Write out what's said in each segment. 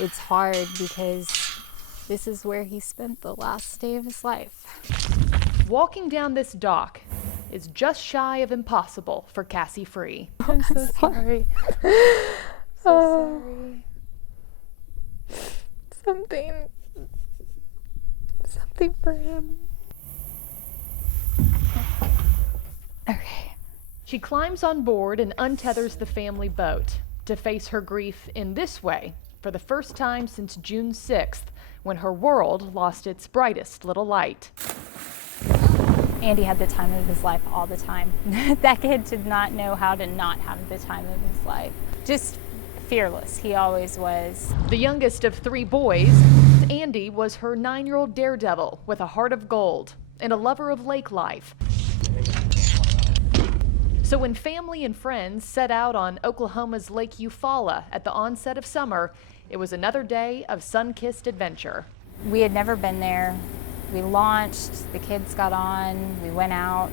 It's hard because this is where he spent the last day of his life. Walking down this dock is just shy of impossible for Cassie Free. I'm so sorry. Sorry. Something for him. Okay. She climbs on board and untethers the family boat to face her grief in this way for the first time since June 6th, when her world lost its brightest little light. Andy had the time of his life all the time. That kid did not know how to not have the time of his life. Just fearless, he always was. The youngest of 3 boys, Andy was her 9-year-old daredevil with a heart of gold and a lover of lake life. So when family and friends set out on Oklahoma's Lake Eufaula at the onset of summer, it was another day of sun-kissed adventure. We had never been there. We launched, the kids got on, we went out.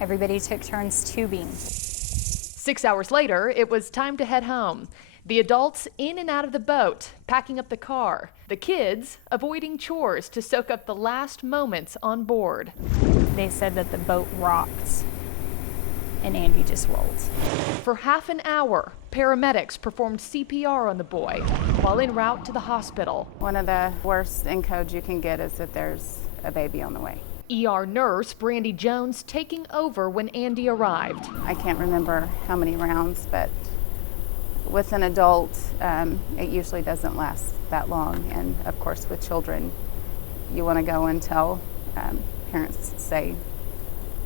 Everybody took turns tubing. 6 hours later, it was time to head home. The adults in and out of the boat, packing up the car. The kids avoiding chores to soak up the last moments on board. They said that the boat rocked and Andy just rolled. For half an hour, paramedics performed CPR on the boy while en route to the hospital. One of the worst encodes you can get is that there's a baby on the way. ER nurse Brandy Jones taking over when Andy arrived. I can't remember how many rounds, but with an adult, it usually doesn't last that long. And of course, with children, you want to go until parents say,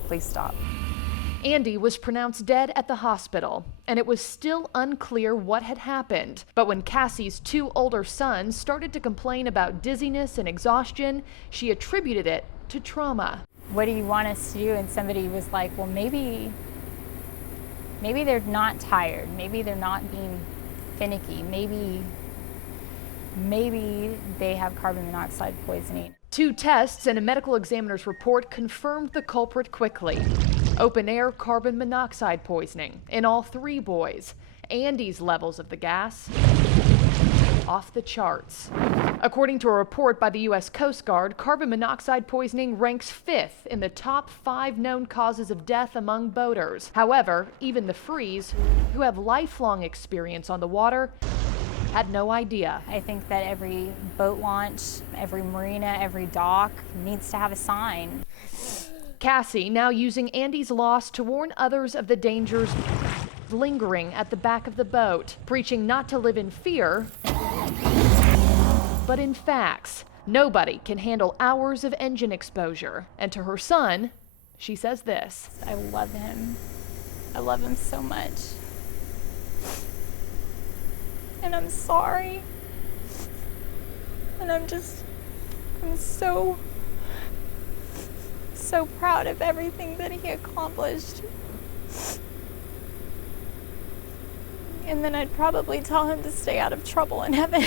please stop. Andy was pronounced dead at the hospital, and it was still unclear what had happened. But when Cassie's 2 older sons started to complain about dizziness and exhaustion, she attributed it to trauma. What do you want us to do? And somebody was like, well, maybe they're not tired. Maybe they're not being finicky. Maybe they have carbon monoxide poisoning. 2 tests and a medical examiner's report confirmed the culprit quickly. Open-air carbon monoxide poisoning in all 3 boys. Andy's levels of the gas off the charts. According to a report by the U.S. Coast Guard, carbon monoxide poisoning ranks 5th in the top 5 known causes of death among boaters. However, even the Frees, who have lifelong experience on the water, had no idea. I think that every boat launch, every marina, every dock needs to have a sign. Cassie now using Andy's loss to warn others of the dangers lingering at the back of the boat, preaching not to live in fear, but in facts. Nobody can handle hours of engine exposure. And to her son, she says this. I love him. I love him so much. And I'm sorry. And I'm so proud of everything that he accomplished. And then I'd probably tell him to stay out of trouble in heaven.